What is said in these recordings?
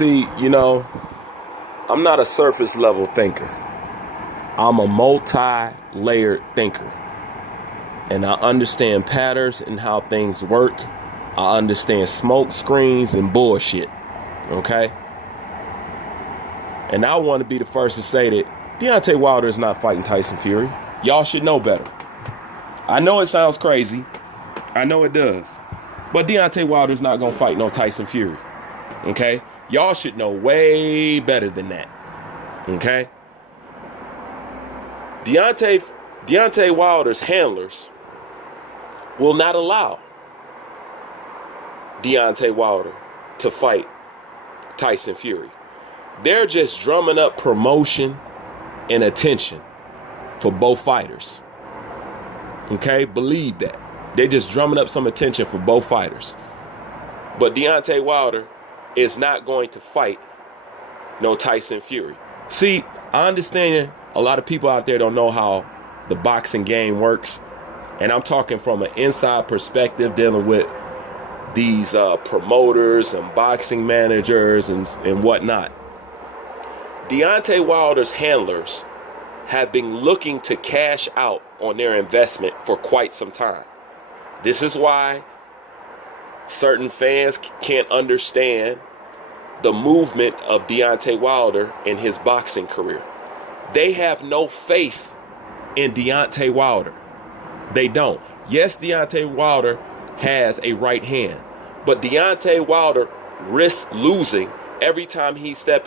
See, I'm not a surface level thinker. I'm a multi-layered thinker. And I understand patterns and how things work. I understand smoke screens and bullshit. Okay? And I want to be the first to say that Deontay Wilder is not fighting Tyson Fury. Y'all should know better. I know it sounds crazy. I know it does. But Deontay Wilder is not going to fight no Tyson Fury. Okay? Y'all should know way better than that. Okay? Deontay Wilder's handlers will not allow Deontay Wilder to fight Tyson Fury. They're just drumming up promotion and attention for both fighters. Okay? Believe that. They're just drumming up some attention for both fighters. But Deontay Wilder is not going to fight no Tyson Fury. See, I understand a lot of people out there don't know how the boxing game works. And I'm talking from an inside perspective, dealing with these promoters and boxing managers and whatnot. Deontay Wilder's handlers have been looking to cash out on their investment for quite some time. This is why certain fans can't understand the movement of Deontay Wilder in his boxing career. They have no faith in Deontay Wilder. They don't. Yes, Deontay Wilder has a right hand, but Deontay Wilder risks losing every time he step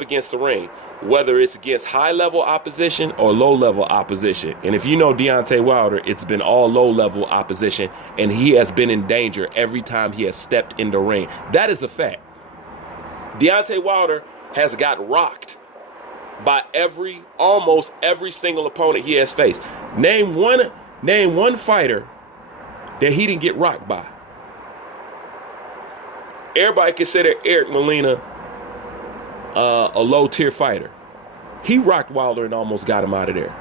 against the ring, whether it's against high-level opposition or low-level opposition. And if you know Deontay Wilder, it's been all low-level opposition, and he has been in danger every time he has stepped in the ring. That is a fact. Deontay Wilder has got rocked by almost every single opponent he has faced. Name one fighter that he didn't get rocked by. Everybody consider Eric Molina a low-tier fighter. He rocked Wilder and almost got him out of there.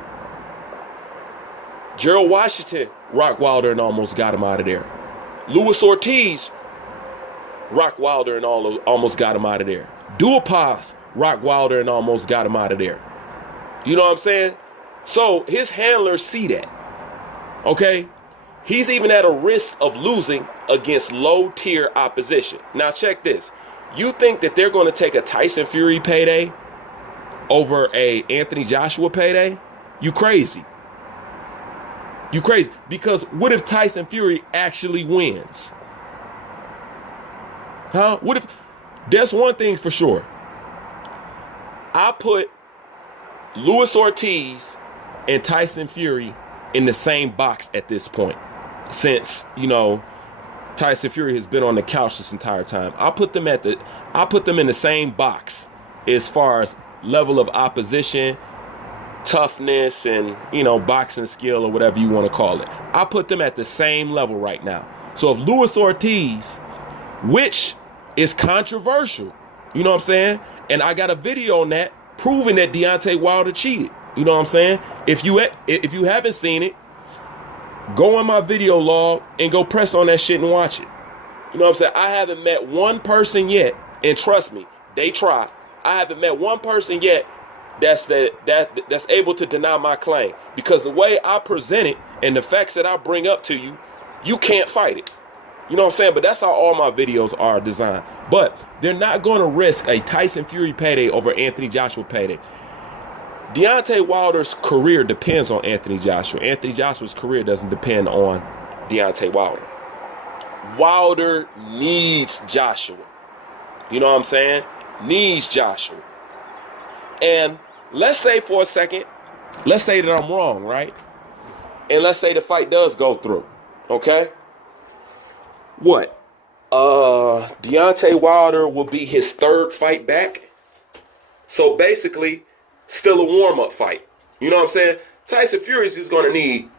Gerald Washington rocked Wilder and almost got him out of there. Luis Ortiz rocked Wilder and almost got him out of there. Duhaupas rocked Wilder and almost got him out of there. You know what I'm saying? So his handlers see that. Okay? He's even at a risk of losing against low-tier opposition. Now check this. You think that they're going to take a Tyson Fury payday over a Anthony Joshua payday? You crazy. You crazy. Because what if Tyson Fury actually wins? Huh? What if... There's one thing for sure. I put Luis Ortiz and Tyson Fury in the same box at this point. Since, Tyson Fury has been on the couch this entire time. I put them in the same box as far as level of opposition, toughness, and boxing skill or whatever you want to call it. I put them at the same level right now. So if Luis Ortiz, which is controversial, you know what I'm saying? And I got a video on that proving that Deontay Wilder cheated. You know what I'm saying? If you haven't seen it, go in my video log and go press on that shit and watch it. You know what I'm saying? I haven't met one person yet, and trust me, they try. I haven't met one person yet that's able to deny my claim, because the way I present it and the facts that I bring up to you, you can't fight it. You know what I'm saying? But that's how all my videos are designed. But they're not going to risk a Tyson Fury payday over Anthony Joshua payday. Deontay Wilder's career depends on Anthony Joshua. Anthony Joshua's career doesn't depend on Deontay Wilder. Wilder needs Joshua. You know what I'm saying? Needs Joshua. And let's say for a second, let's say that I'm wrong, right? And let's say the fight does go through. Okay? What? Deontay Wilder will be his third fight back. So basically, still a warm-up fight. You know what I'm saying? Tyson Fury is going to need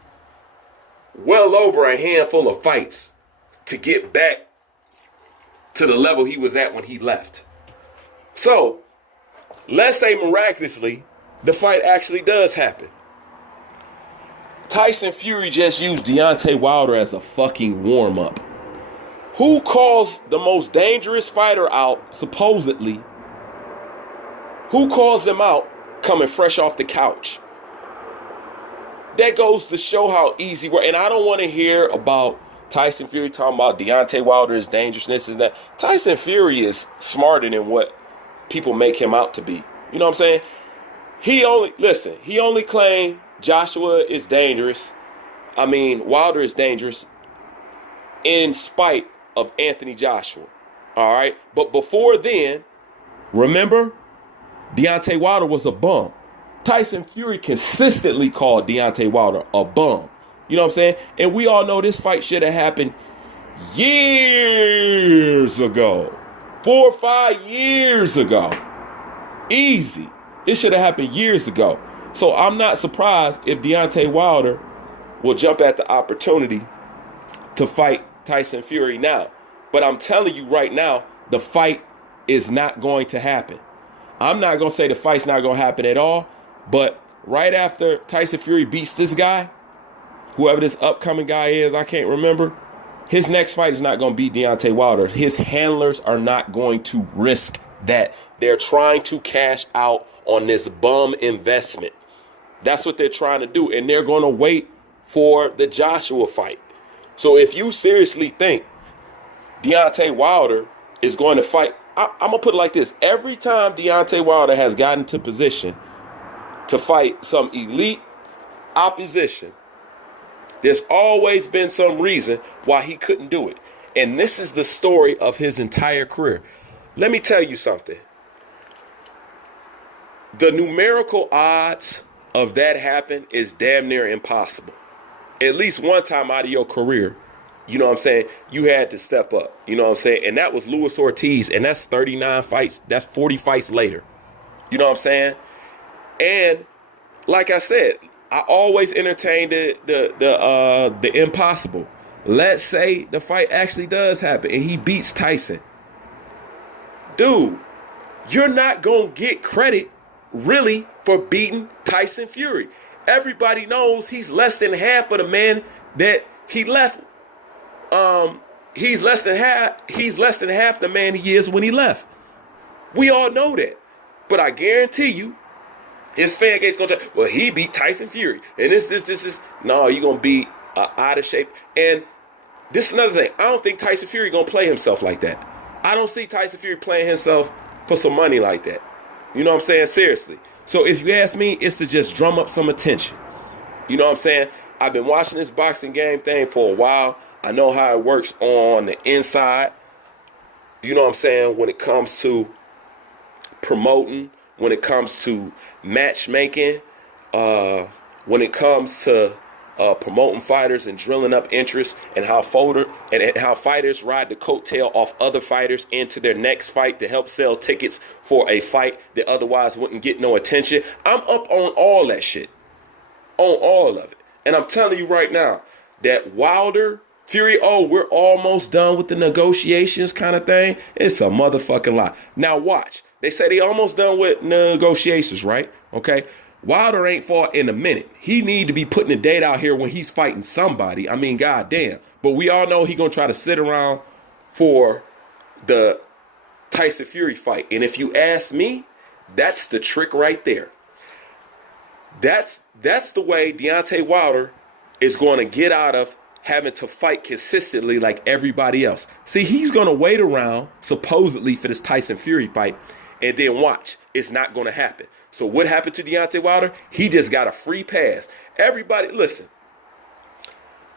well over a handful of fights to get back to the level he was at when he left. So, let's say miraculously, the fight actually does happen. Tyson Fury just used Deontay Wilder as a fucking warm-up. Who calls the most dangerous fighter out, supposedly? Who calls them out coming fresh off the couch? That goes to show how easy we're. And I don't want to hear about Tyson Fury talking about Deontay Wilder's dangerousness. And that Tyson Fury is smarter than what people make him out to be. You know what I'm saying? He only claimed Joshua is dangerous. Wilder is dangerous in spite of Anthony Joshua. All right. But before then, remember, Deontay Wilder was a bum. Tyson Fury consistently called Deontay Wilder a bum. You know what I'm saying? And we all know this fight should have happened years ago. 4 or 5 years ago. Easy. It should have happened years ago. So I'm not surprised if Deontay Wilder will jump at the opportunity to fight Tyson Fury now. But I'm telling you right now, the fight is not going to happen. I'm not going to say the fight's not going to happen at all. But right after Tyson Fury beats this guy, whoever this upcoming guy is, I can't remember, his next fight is not going to beat Deontay Wilder. His handlers are not going to risk that. They're trying to cash out on this bum investment. That's what they're trying to do. And they're going to wait for the Joshua fight. So if you seriously think Deontay Wilder is going to fight, I'm going to put it like this. Every time Deontay Wilder has gotten to position to fight some elite opposition, there's always been some reason why he couldn't do it. And this is the story of his entire career. Let me tell you something. The numerical odds of that happen is damn near impossible. At least one time out of your career, you know what I'm saying, you had to step up. You know what I'm saying? And that was Luis Ortiz, and that's 39 fights. That's 40 fights later. You know what I'm saying? And like I said, I always entertain the impossible. Let's say the fight actually does happen and he beats Tyson. Dude, you're not going to get credit really for beating Tyson Fury. Everybody knows he's less than half of the man that he left. He's less than half the man he is when he left. We all know that. But I guarantee you, his fan game's gonna tell, well, he beat Tyson Fury. And this. No, you're gonna be out of shape. And this is another thing. I don't think Tyson Fury gonna play himself like that. I don't see Tyson Fury playing himself for some money like that. You know what I'm saying? Seriously. So if you ask me, it's to just drum up some attention. You know what I'm saying? I've been watching this boxing game thing for a while. I know how it works on the inside. You know what I'm saying? When it comes to promoting, when it comes to matchmaking, when it comes to promoting fighters and drilling up interest, and how fighters ride the coattail off other fighters into their next fight to help sell tickets for a fight that otherwise wouldn't get no attention. I'm up on all that shit. On all of it. And I'm telling you right now that Wilder, Fury, we're almost done with the negotiations kind of thing. It's a motherfucking lie. Now watch. They say they almost done with negotiations, right? Okay. Wilder ain't fought in a minute. He need to be putting the date out here when he's fighting somebody. Goddamn. But we all know he gonna try to sit around for the Tyson Fury fight. And if you ask me, that's the trick right there. That's the way Deontay Wilder is going to get out of having to fight consistently like everybody else. See, he's going to wait around supposedly for this Tyson Fury fight, and then watch. It's not going to happen. So what happened to Deontay Wilder? He just got a free pass. Everybody, listen.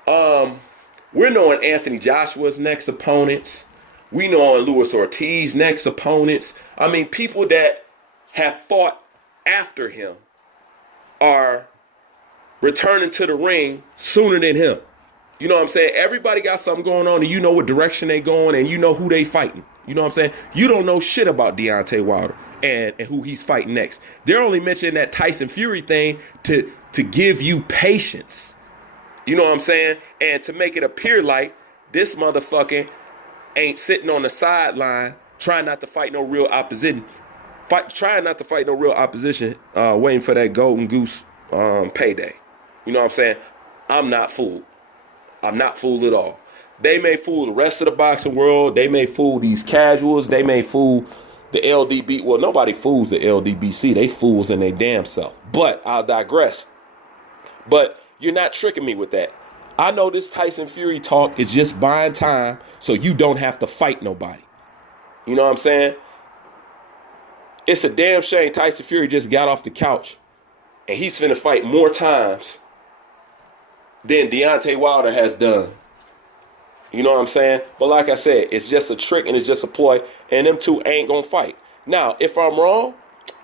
We're knowing Anthony Joshua's next opponents. We know Luis Ortiz's next opponents. People that have fought after him are returning to the ring sooner than him. You know what I'm saying? Everybody got something going on, and you know what direction they going, and you know who they fighting. You know what I'm saying? You don't know shit about Deontay Wilder and who he's fighting next. They're only mentioning that Tyson Fury thing to give you patience. You know what I'm saying? And to make it appear like this motherfucker ain't sitting on the sideline trying not to fight no real opposition. Waiting for that golden goose payday. You know what I'm saying? I'm not fooled. I'm not fooled at all. They may fool the rest of the boxing world. They may fool these casuals. They may fool the LDB. Well, nobody fools the LDBC. They fools in their damn self. But I'll digress. But you're not tricking me with that. I know this Tyson Fury talk is just buying time so you don't have to fight nobody. You know what I'm saying? It's a damn shame Tyson Fury just got off the couch and he's finna fight more times than Deontay Wilder has done. You know what I'm saying? But like I said, it's just a trick and it's just a ploy, and them two ain't gonna fight. Now, if I'm wrong,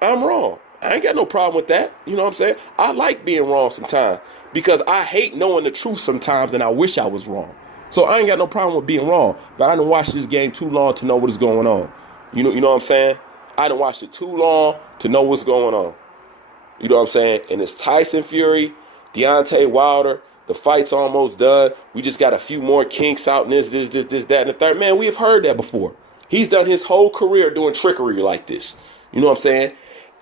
I'm wrong. I ain't got no problem with that. You know what I'm saying? I like being wrong sometimes because I hate knowing the truth sometimes and I wish I was wrong. So I ain't got no problem with being wrong, but I done watched this game too long to know what is going on. You know what I'm saying? I done watched it too long to know what's going on. You know what I'm saying? And it's Tyson Fury, Deontay Wilder. The fight's almost done. We just got a few more kinks out in this, that, and the third. Man, we have heard that before. He's done his whole career doing trickery like this. You know what I'm saying?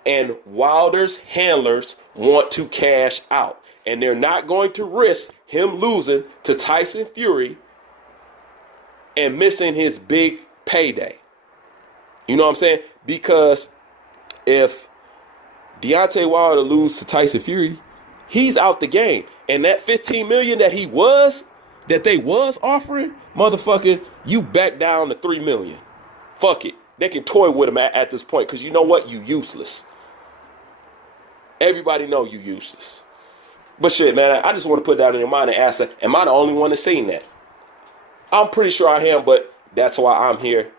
And Wilder's handlers want to cash out. And they're not going to risk him losing to Tyson Fury and missing his big payday. You know what I'm saying? Because if Deontay Wilder loses to Tyson Fury, he's out the game. And that $15 million that they was offering, motherfucker, you back down to $3 million. Fuck it. They can toy with him at this point, because you know what? You useless. Everybody know you useless. But shit, man, I just want to put that in your mind and ask, am I the only one that's seen that? I'm pretty sure I am, but that's why I'm here,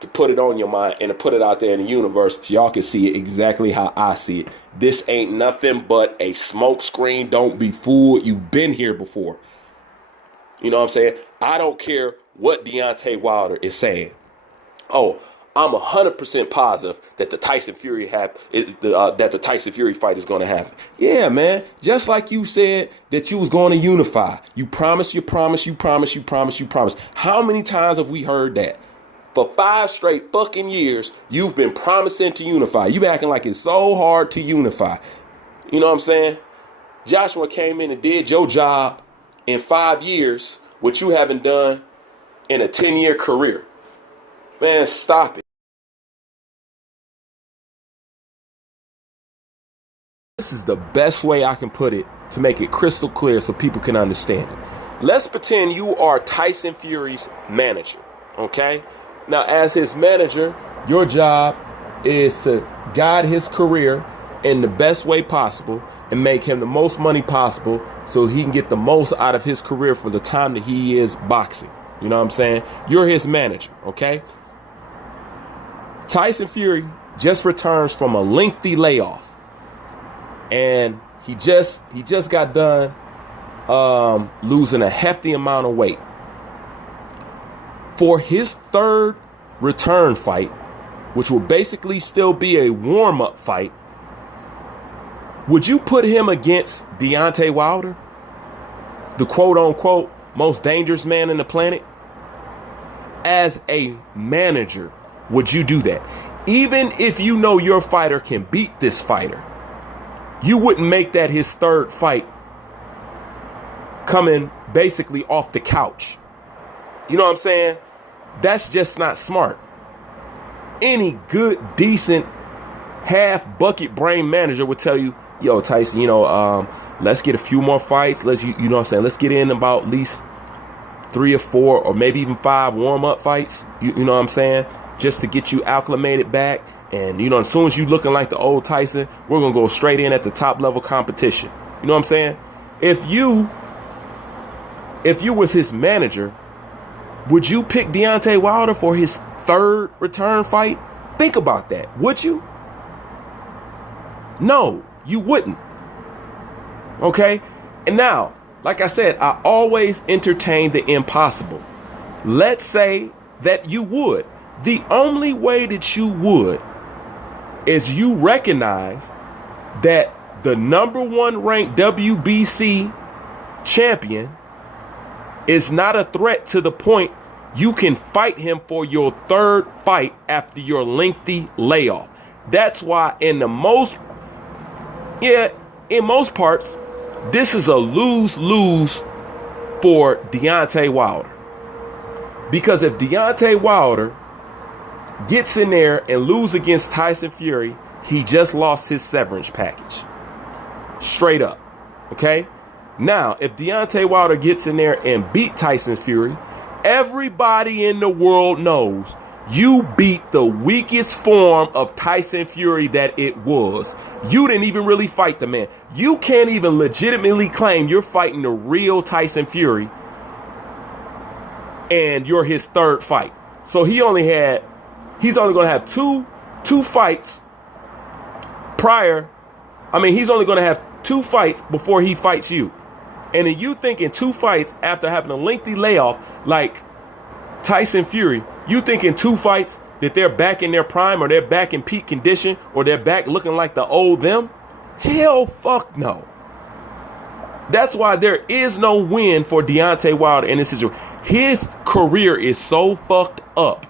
to put it on your mind and to put it out there in the universe so y'all can see it exactly how I see it. This ain't nothing but a smoke screen. Don't be fooled. You've been here before. You know what I'm saying? I don't care what Deontay Wilder is saying. Oh, I'm 100% positive that the Tyson Fury fight is going to happen. Yeah, man. Just like you said that you was going to unify. You promised. How many times have we heard that? For 5 straight fucking years, you've been promising to unify. You been acting like it's so hard to unify. You know what I'm saying? Joshua came in and did your job in 5 years, what you haven't done in a 10-year career. Man, stop it. This is the best way I can put it to make it crystal clear so people can understand it. Let's pretend you are Tyson Fury's manager, okay? Now, as his manager, your job is to guide his career in the best way possible and make him the most money possible so he can get the most out of his career for the time that he is boxing. You know what I'm saying? You're his manager, okay? Tyson Fury just returns from a lengthy layoff. And he just got done losing a hefty amount of weight. For his third return fight, which will basically still be a warm-up fight, would you put him against Deontay Wilder, the quote-unquote most dangerous man on the planet? As a manager, would you do that? Even if you know your fighter can beat this fighter, you wouldn't make that his third fight coming basically off the couch. You know what I'm saying? That's just not smart. Any good, decent, half bucket brain manager would tell you, yo, Tyson, let's get a few more fights. Let's get in about at least 3 or 4 or maybe even 5 warm-up fights. You know what I'm saying? Just to get you acclimated back. And, as soon as you looking like the old Tyson, we're going to go straight in at the top level competition. You know what I'm saying? If you was his manager, would you pick Deontay Wilder for his third return fight? Think about that. Would you? No, you wouldn't. Okay? And now, like I said, I always entertain the impossible. Let's say that you would. The only way that you would is you recognize that the number 1 ranked WBC champion is not a threat to the point you can fight him for your third fight after your lengthy layoff. That's why in most parts, this is a lose-lose for Deontay Wilder. Because if Deontay Wilder gets in there and lose against Tyson Fury, he just lost his severance package. Straight up. Okay? Now, if Deontay Wilder gets in there and beat Tyson Fury, everybody in the world knows you beat the weakest form of Tyson Fury that it was. You didn't even really fight the man. You can't even legitimately claim you're fighting the real Tyson Fury and you're his third fight. So he's only going to have two fights prior. I mean, he's only going to have 2 fights before he fights you. And then you think in 2 fights after having a lengthy layoff like Tyson Fury, you think in 2 fights that they're back in their prime or they're back in peak condition or they're back looking like the old them? Hell fuck no. That's why there is no win for Deontay Wilder in this situation. His career is so fucked up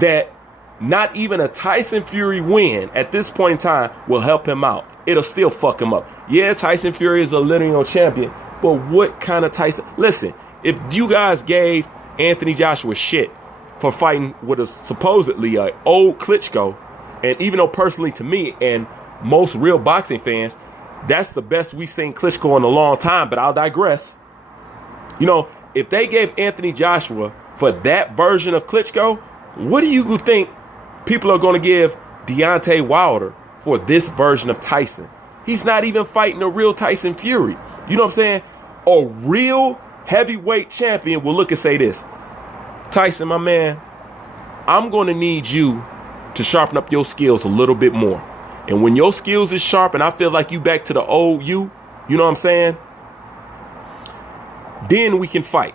that not even a Tyson Fury win at this point in time will help him out. It'll still fuck him up. Yeah, Tyson Fury is a lineal champion, but what kind of Tyson? Listen, if you guys gave Anthony Joshua shit for fighting with a supposedly old Klitschko, and even though personally to me and most real boxing fans, that's the best we've seen Klitschko in a long time, but I'll digress. You know, if they gave Anthony Joshua for that version of Klitschko, what do you think people are going to give Deontay Wilder for this version of Tyson? He's not even fighting a real Tyson Fury. You know what I'm saying? A real heavyweight champion will look and say this: Tyson, my man, I'm going to need you to sharpen up your skills a little bit more. And when your skills is sharp and I feel like you back to the old you know what I'm saying? Then we can fight.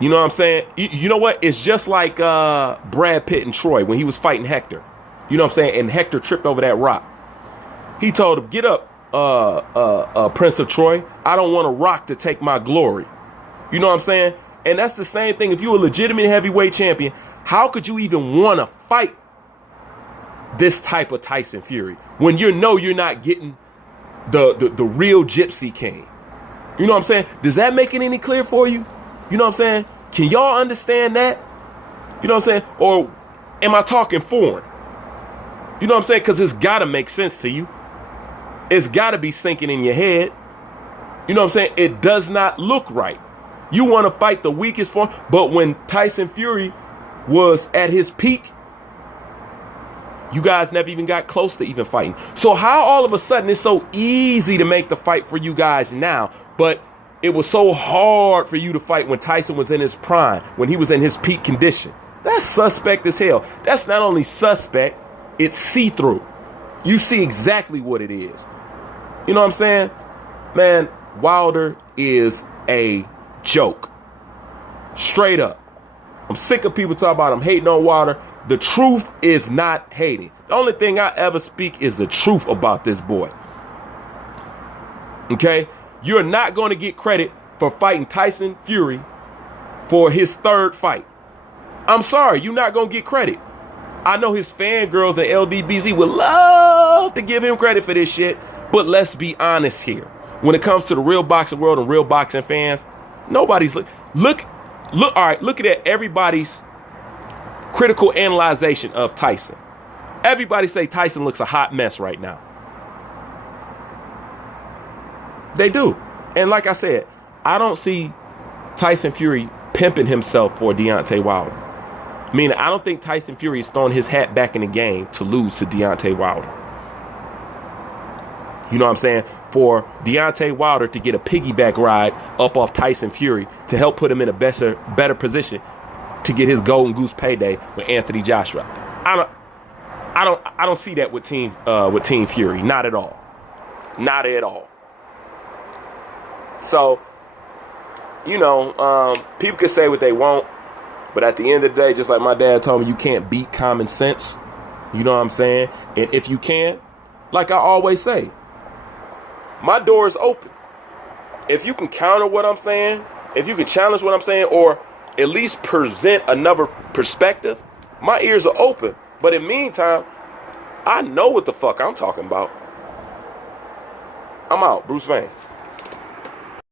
You know what I'm saying? You know what? It's just like Brad Pitt and Troy when he was fighting Hector. You know what I'm saying? And Hector tripped over that rock. He told him, get up, Prince of Troy. I don't want a rock to take my glory. You know what I'm saying? And that's the same thing. If you're a legitimate heavyweight champion, how could you even want to fight this type of Tyson Fury when you know you're not getting the real Gypsy King? You know what I'm saying? Does that make it any clear for you? You know what I'm saying? Can y'all understand that? You know what I'm saying? Or am I talking foreign? You know what I'm saying? Because it's got to make sense to you. It's got to be sinking in your head. You know what I'm saying? It does not look right. You want to fight the weakest form. But when Tyson Fury was at his peak, you guys never even got close to even fighting. So how all of a sudden it's so easy to make the fight for you guys now, but it was so hard for you to fight when Tyson was in his prime, when he was in his peak condition? That's suspect as hell. That's not only suspect, it's see-through. You see exactly what it is. You know what I'm saying? Man, Wilder is a joke. Straight up. I'm sick of people talking about I'm hating on Wilder. The truth is not hating. The only thing I ever speak is the truth about this boy. Okay? You're not going to get credit for fighting Tyson Fury for his third fight. I'm sorry, you're not going to get credit. I know his fangirls and LDBZ would love to give him credit for this shit, but let's be honest here. When it comes to the real boxing world and real boxing fans, nobody's look. All right, looking at everybody's critical analyzation of Tyson. Everybody say Tyson looks a hot mess right now. They do. And like I said, I don't see Tyson Fury pimping himself for Deontay Wilder. Meaning, I don't think Tyson Fury is throwing his hat back in the game to lose to Deontay Wilder. You know what I'm saying? For Deontay Wilder to get a piggyback ride up off Tyson Fury to help put him in a better position to get his golden goose payday with Anthony Joshua. I don't see that with Team Fury. Not at all. Not at all. So, you know, people can say what they want, but at the end of the day, just like my dad told me, you can't beat common sense. You know what I'm saying? And if you can, like I always say, my door is open. If you can counter what I'm saying, if you can challenge what I'm saying, or at least present another perspective, my ears are open. But in the meantime, I know what the fuck I'm talking about. I'm out. Bruce Wayne.